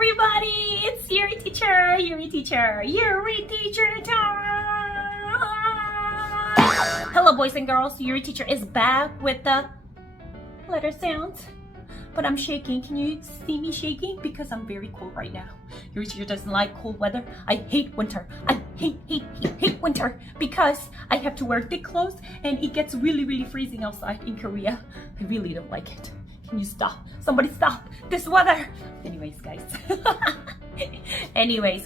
everybody! It's Yuri teacher, Yuri teacher, Yuri teacher time! Hello boys and girls, Yuri teacher is back with the letter sounds. But I'm shaking. Can you see me shaking? Because I'm very cold right now. Yuri teacher doesn't like cold weather. I hate winter. I hate winter because I have to wear thick clothes and it gets really freezing outside in Korea. I really don't like it. Can you stop? Somebody stop this weather. Anyways,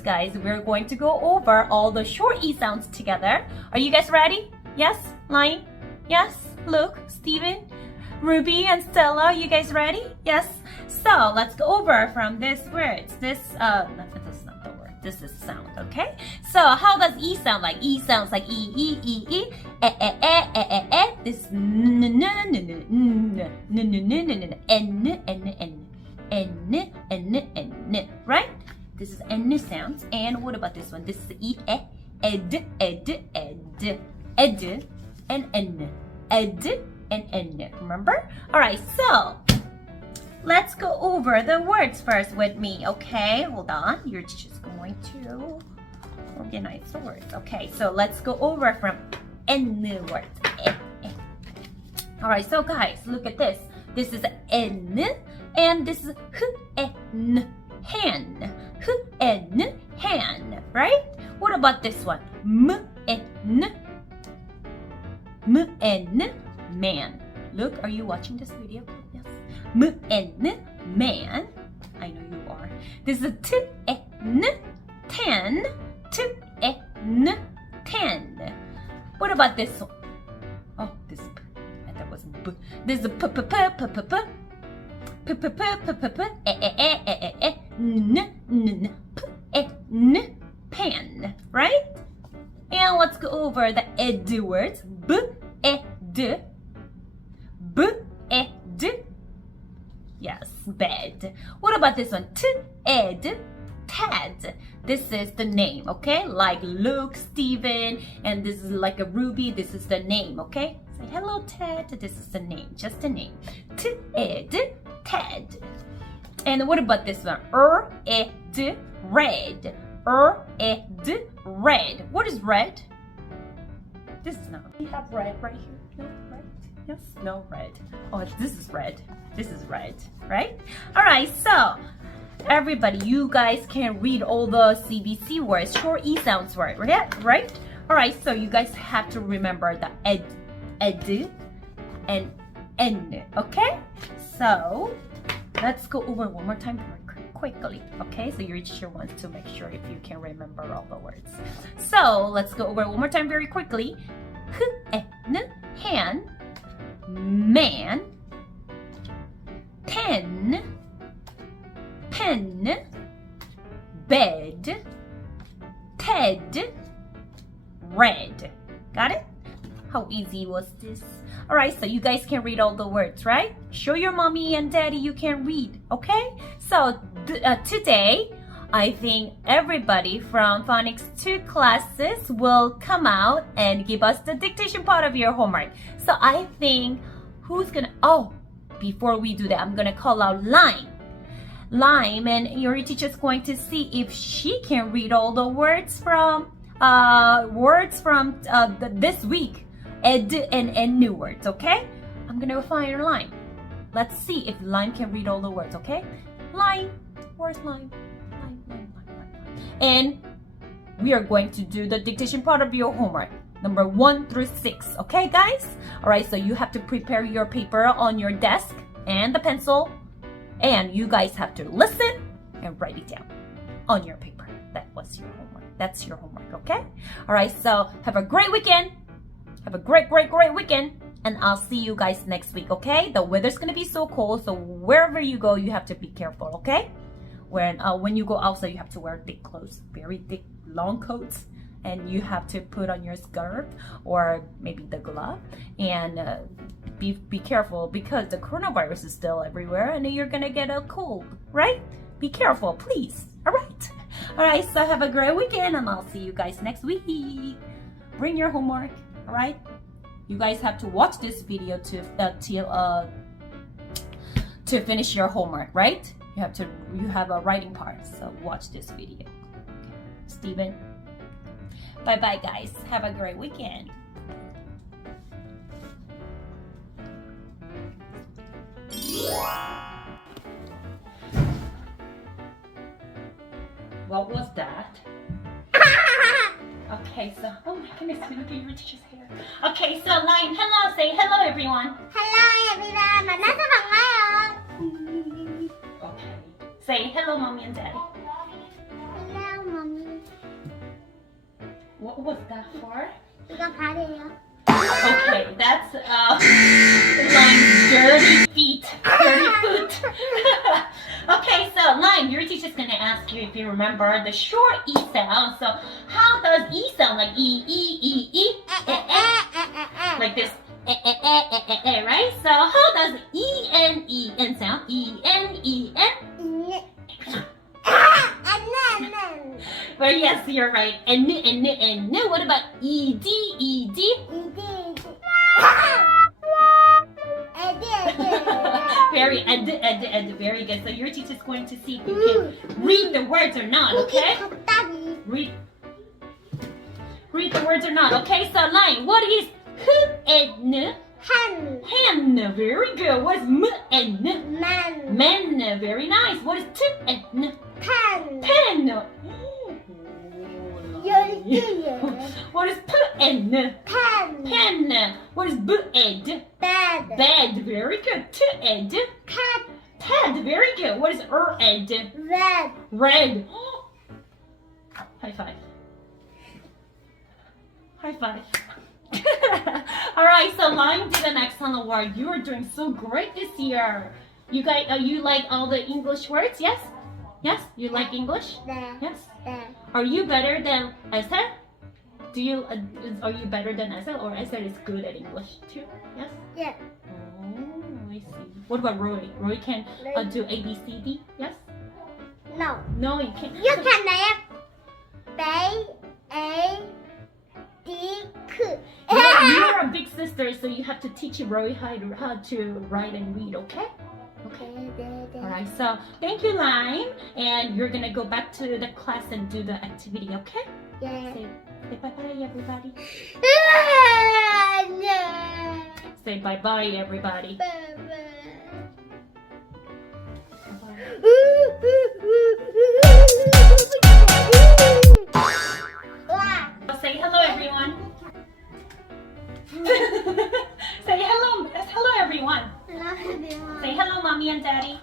guys, we're going to go over all the short E sounds together. Are you guys ready? Yes? Lion? Yes? Luke? Steven? Ruby and Stella, you guys ready? Yes? So let's go over from this word. This not the word. This is sound, okay? So how does E sound like? E sounds like E, E, E, E, This n, right? This is N sounds. And what about this one? This is E, ed, and N. Ed and N. Remember? Alright, so let's go over the words first with me, okay? Hold on. You're just going to organize the words. Okay, so let's go over from N words. Alright, so guys, look at this. This is N and this is H-N. Hand. H-N. Hand. Right? What about this one? M-N. M-N. Man. Look, are you watching this video? Yes. M-N. Man. I know you are. This is T-N. Ten. T-N. Ten. What about this one? Oh, this is that wasn't B. This is P-P-P-P-P-P. P-P-P-P-P-P. N-N. P-N. Pan. Right? And let's go over the ed words. B-ed. B-ed. Yes, bed. What about this one? T-ed. Ted. This is the name, okay? Like Luke, Steven, and this is like a Ruby. This is the name, okay? Say hello, Ted. This is the name, just the name. T-ed. Ted. And what about this one? Er-ed. Red. Er-ed. Red. What is red? This is not. We have red right here. No, red. Yes. No, red. Oh, this is red. This is red, right? All right, so everybody, you guys can read all the CBC words, short E sounds word, right? All right, so you guys have to remember the ed, and N, okay? So let's go over one more time quickly, okay? So your teacher wants to make sure if you can remember all the words. So let's go over one more time very quickly. H-N, hand, man, ten, pen, bed, Ted, red. Got it? How easy was this? All right, so you guys can read all the words, right? Show your mommy and daddy you can read, okay? So today, I think everybody from Phonics 2 classes will come out and give us the dictation part of your homework. So I think who's gonna, before we do that, I'm gonna call out Lime, and your teacher's going to see if she can read all the words from this week, ed and new words, okay? I'm gonna go find your Lime. Let's see if Lime can read all the words, okay? Lime, where's Lime? And we are going to do the dictation part of your homework, number 1 through 6, okay guys? All right, so you have to prepare your paper on your desk and the pencil, and you guys have to listen and write it down on your paper. That was your homework. That's your homework, okay? All right, so have a great weekend. Have a great weekend, and I'll see you guys next week, okay? The weather's gonna be so cold, so wherever you go, you have to be careful, okay? When you go outside, you have to wear thick clothes, very thick, long coats, and you have to put on your scarf or maybe the glove, and be careful because the coronavirus is still everywhere, and you're gonna get a cold, right? Be careful, please. All right. So have a great weekend, and I'll see you guys next week. Bring your homework. All right. You guys have to watch this video to finish your homework, right? you have a writing part. So watch this video. Okay. Steven. Bye bye guys. Have a great weekend. What was that? Okay, so, oh my goodness, look at your teacher's hair. Okay, so Lion, hello, say hello everyone. Hello everyone. 만나서 반가워요. Okay, say hello mommy and daddy. Hello mommy. What was that for? 이거 발이에요. Okay, that's Lion's dirty feet, dirty foot. Okay, so Lion, your teacher's gonna ask you if you remember the short E sound. So how does E sound? Like E, E, E, E, like this, right? So how does E-N sound? E-N, E-N? Well, yes, you're right. And what about E-D, E-D? Very very good. So your teacher's going to see if you can read the words or not, okay? Read the words or not, okay? So Lion, what is H and N? Hen. Very good. What's M and N? Men. Very nice. What is T and N? Pen. What is P and N? Pen. What is B and? Bed. Very good. T and? Ted. Very good. What is and? Red. High five. High five. Alright, so Lion did an excellent work. You are doing so great this year. You guys, you like all the English words? Yes? Yes? You like English? Yes? Are you better than Esther? Are you better than Esther, or Esther is good at English too? Yes? Yeah. Oh, I see. What about Roy? Roy can do A, B, C, D? Yes? No. No, you can't. You can have B, A, D, K. You're a big sister, so you have to teach Roy how to write and read, okay? Okay. Alright, so thank you, Lime. And you're gonna go back to the class and do the activity, okay? Yeah. Say bye-bye, everybody. Say bye-bye, everybody. Say hello, everyone. Say hello, everyone. Say hello, mommy and daddy.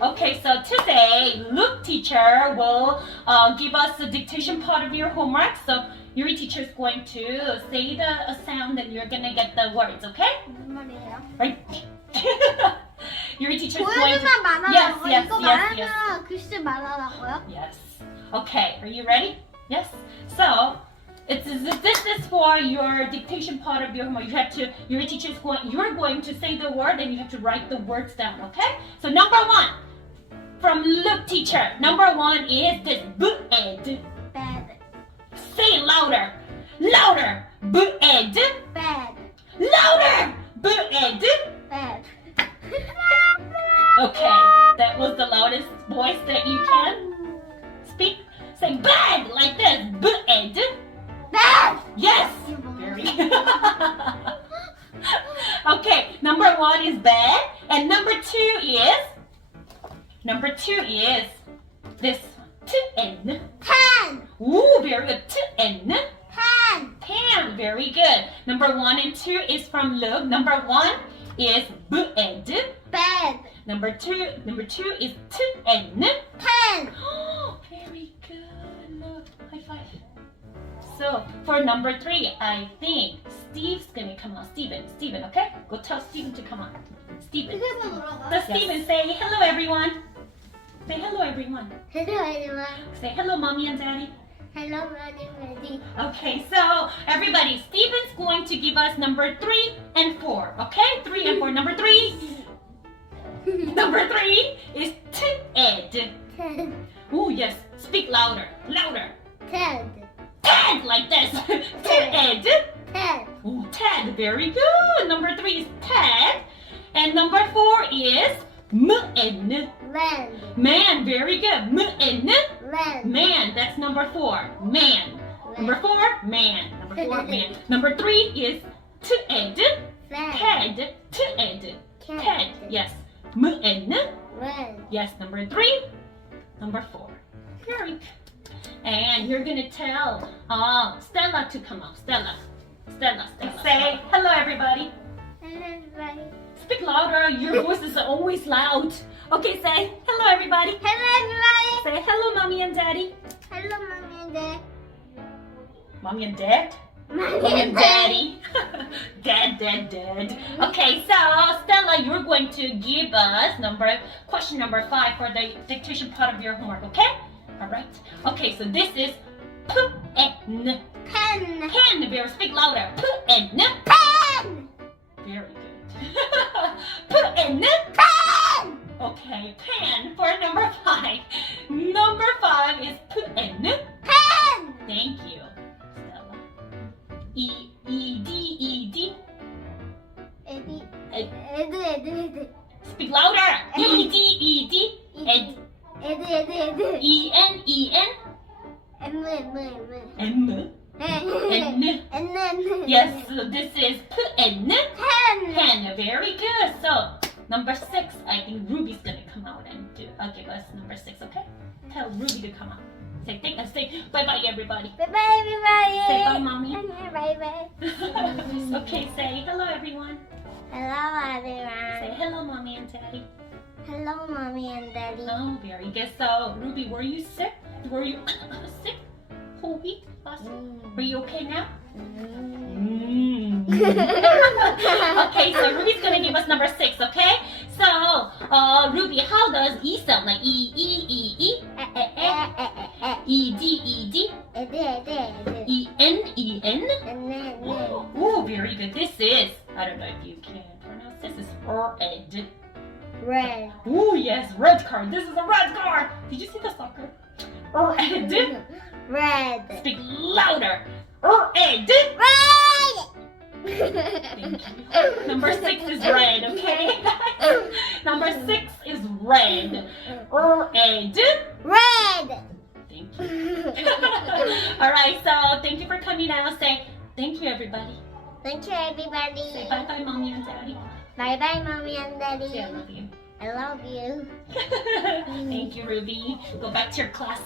Okay, so today, Luke teacher will give us the dictation part of your homework. So your teacher is going to say the sound and you're gonna get the words, okay? Right? Your teacher is going to... Yes. 글씨 말하라고요? Yes. Okay, are you ready? Yes. So this is for your dictation part of your homework. You're going to say the word and you have to write the words down, okay? So number one, from Luke teacher, number one is this bed. Say it louder. Louder. Bed. Louder. Bed. Okay, that was the loudest voice that you can speak. Say bed like this. Bed. Yes. Very good. Okay, number one is bed, and number two is this one. Pen. Ooh, very good. Pen. Very good. Number one and two is from Luke. Number one is bed. Number two is pen. Oh, very good. Look, high five. So for number three, I think Steve's gonna come on. Steven, okay? Go tell Steven to come on. Steven. So Steven, say hello, everyone. Say hello, everyone. Hello, everyone. Say hello, mommy and daddy. Hello, daddy. Okay, so everybody, Steven's going to give us number 3 and 4. Okay, 3 and 4. Number three is Ted. Oh yes, speak louder. Ted. Like this. Ted. Oh, Ted. Very good. Number 3 is Ted, and number 4 is M-N. Man. Man, very good. M-N. Man. Man, that's number 4. Man. Number 4, man. Number 4, man. Number 3 is T-Ed. Ted. T-Ed. Ted. Yes. M-N. Man. Yes, number 3. Number 4. Very good. And you're gonna tell Stella to come out. Stella. Say hello, everybody. Hello, Speak louder. Your voice is always loud. Okay, say hello, everybody. everybody. Say hello, mommy and daddy. Hello, mommy and dad. Mommy and dad. Mommy and daddy. Dad. Okay, so Stella, you're going to give us question number 5 for the dictation part of your homework. Okay? All right. Okay, so this is P-N. Pen. Pen. Very speak louder. P-N. Pen. Very good. P-N. Pen. Okay, pen for number 5. Number 5 is P-N. Pen. Thank you, Stella. E-D. Edu. Speak louder. E-D. Ed. Edu. E-N. M. N. Yes, so this is P-N. Pen. Very good. So, number 6, I think Ruby's gonna come out and give us number 6, okay? Tell Ruby to come out. Say bye-bye, everybody. Bye-bye, everybody. Say bye, mommy. Bye-bye. Okay, say hello, everyone. Hello, everyone. Say hello, mommy and daddy. Hello, mommy and daddy. Oh, very good. So, Ruby, were you sick? Were you sick whole week last week? Were you okay now? Okay, so Ruby's gonna give us number 6, okay? So, Ruby, how does E sound? Like E, E, D, E, N. Oh, very good. This is, I don't know if you can pronounce this, is red. Red. Oh, yes, red card. This is a red card. Did you see the soccer? Red. Red. Speak louder. Red. Red. Thank you. Number 6 is red, okay? Number 6 is red. Red. Red. Thank you. Alright, so thank you for coming out. Say thank you, everybody. Thank you, everybody. Say bye-bye, mommy and daddy. Bye-bye, mommy and daddy. Say I love you. I love you. Thank you, Ruby. Go back to your class.